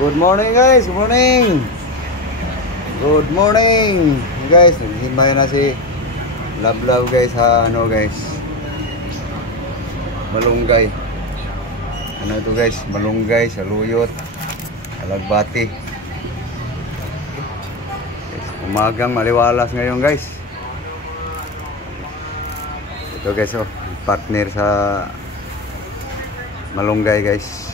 Good morning guys, good morning. Good morning guys, naghihimay na si Love guys sa ano guys, malunggay. Ano ito guys, malunggay, saluyot, alagbati. Umagang maliwalas ngayon guys. Ito guys, oh, partner sa malunggay guys.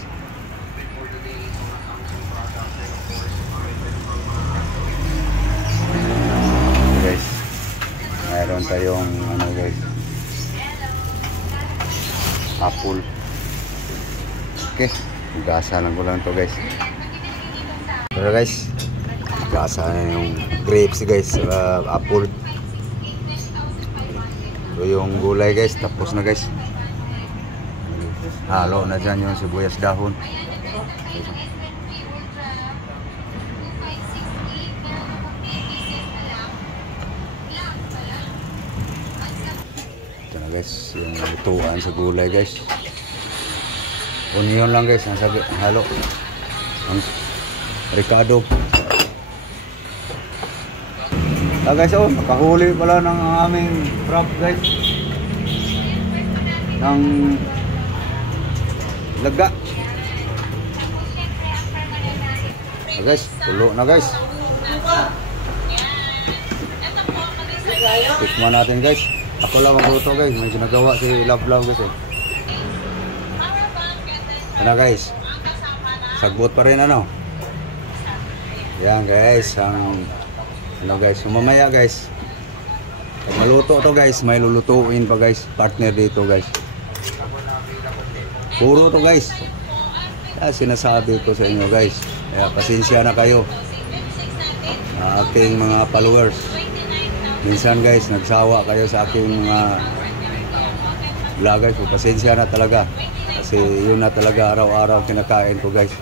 Mayroon tayong ano guys, apple. Okay, gasa lang ko lang to guys. Pero guys, gasa na yung grapes guys, apple. So yung gulay guys, tapos na guys. Halo na dyan yung sibuyas dahon. Guys, yung lutuan sa gulay guys, onion lang guys ang sabi, halo ang ricado. Guys, oh, nakahuli pala ng aming crab guys ng laga. Guys, tulo na guys. Tikman natin guys. Ako lang magluto guys, may ginagawa si Love guys eh. Ano guys, sagbot pa rin ano. Yan guys, ang ano guys, mamaya guys, pag maluto to guys, may lulutuin pa guys, partner dito guys. Puro to guys. Kaya sinasabi ko sa inyo guys, kaya pasensya na kayo aking mga followers. Minsan guys, nagsawa kayo sa aking mga vlog guys. Pasensya na talaga. Kasi yun na talaga araw-araw kinakain ko guys.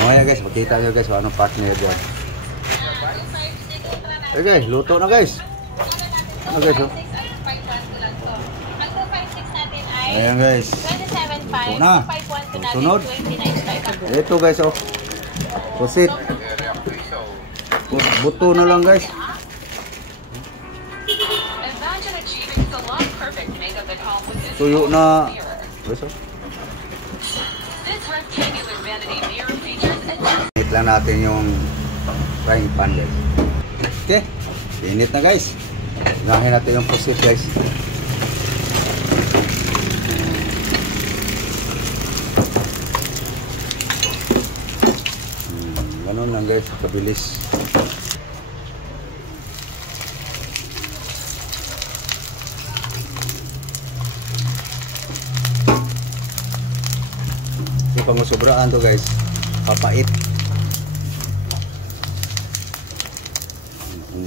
Mamaya guys, makita nyo guys anong partner dyan. Okay, luto na guys. Ano guys, oh? Ayan guys. Luto na. Sunod. Ito guys, oh. Pusit. Buto na lang guys. Tuyo na. Init lang natin yung frying pan guys. Okay, init na guys. Unahin natin yung pusit guys. Ganun lang guys, kabilis. Pangusobraan to guys, papait.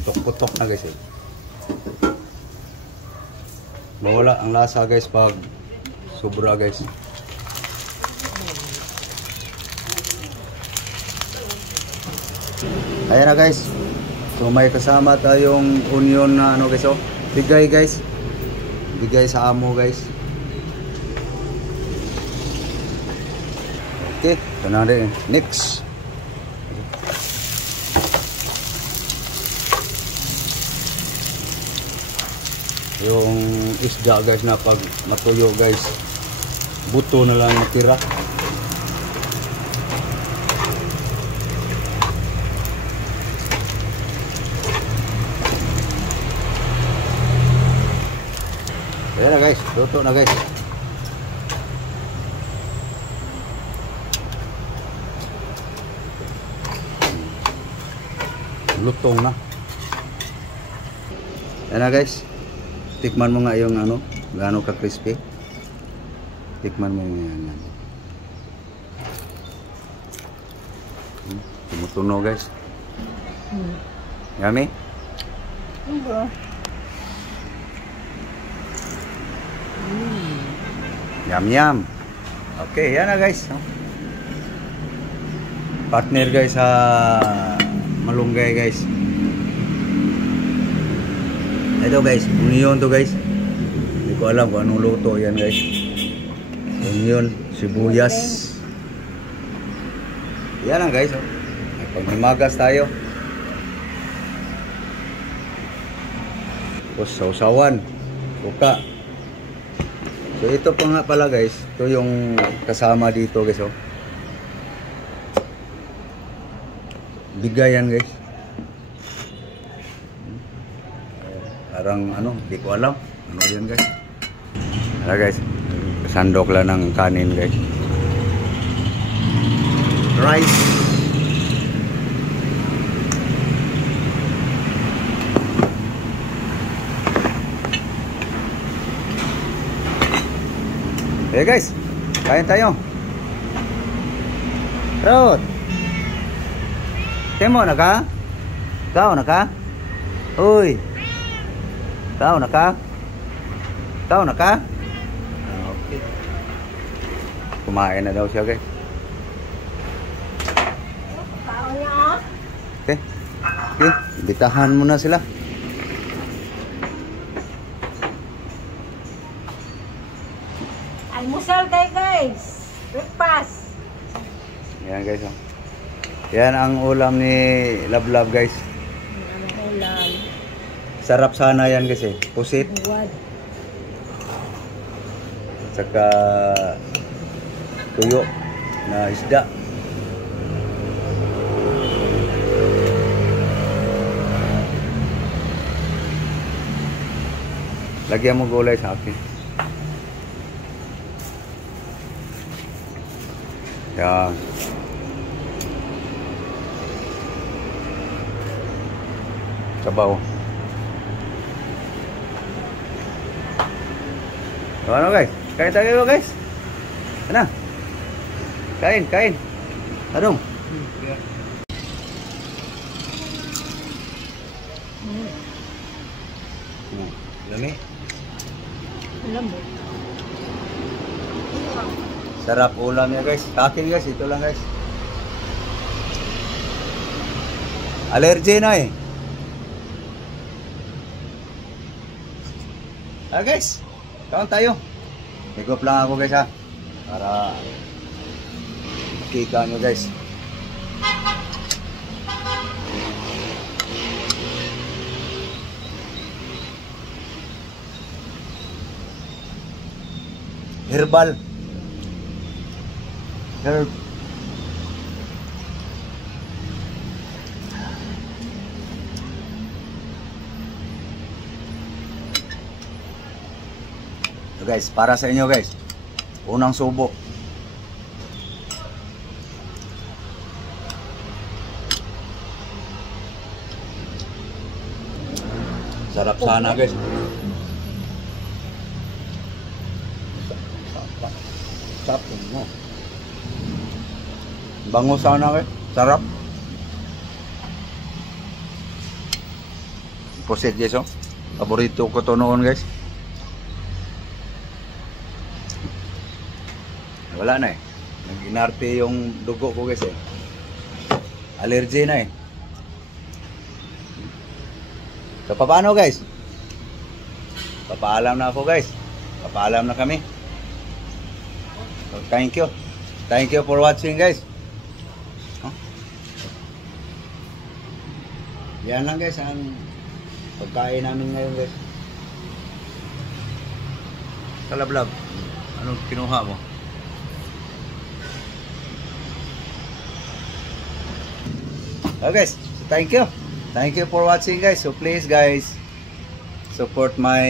Putok-putok na guys eh. Mawala ang lasa guys pag sobra guys. Ayan na guys, so may kasama tayong onion na ano guys, oh, bigay guys, bigay sa amo guys. Okay, ito na rin. Next. Yung isda guys na pag matuyo guys, buto na lang matira. Ayan na guys, luto na guys. Lutong na. Ayan na guys, tikman mo nga yung ano, gaano ka crispy. Tikman mo yan. Tumutuno guys. Yummy? Yum. Okay, yan na guys. Partner guys sa malunggay guys. Ito guys, onion to guys. Hindi ko alam kung anong luto yan guys. Onion, sibuyas, Yan lang guys. Oh. Paghimagas tayo. Tapos sausawan. Buka. So ito pa nga pala guys. Ito yung kasama dito guys. Oh. Bigayan guys. Parang ano, di ko alam. Ano yan guys. Hala guys. Sandok lang ng kanin guys. Rice. Hey guys, kain tayo. Rod. Temo na ka? Kau na ka? Uy. Kau na ka? Kau na ka? Okay. Kumain na daw siya guys. Okay. Okay, bitahan mo na sila. Almusal tayo guys. Breakfast. Yan guys. Oh. Yan ang ulam ni Lablab guys. Ang ulam. Sarap sana yan guys eh. Pusit. What? Saka tuyo na isda. Lagyan mo gulay sa akin. Yan. Sabaw. So, ano guys? Kain tayo guys. Ano? Kain, kain. Adong. Lami. Alam mo. Sarap ulam niya guys. Akin guys, ito lang guys. Allergy na eh. Ah guys, kaon tayo. Higop lang ako guys ha. Para makita nyo guys. Herbal. Herb. So guys, para sa inyo guys. Unang subo. Sarap sana guys. Sarap mo. Bango sana guys. Sarap. Pusit guys oh. Paborito ko to noon guys. Wala na eh. Nag-inarte yung dugo ko guys eh. Allergy na eh. So paano guys? Papaalam na ako guys. Papaalam na kami. So, thank you. Thank you for watching guys. Huh? Yan lang guys ang pagkain namin ngayon guys. Kalablab. Anong kinuha mo? Okay guys, so thank you. Thank you for watching guys. So please guys, support my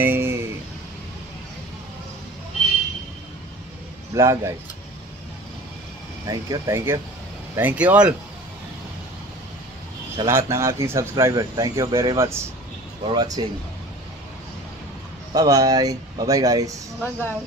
vlog guys. Thank you, thank you. Thank you all. Sa lahat ng aking subscribers. Thank you very much for watching. Bye bye. Bye bye guys. Bye guys.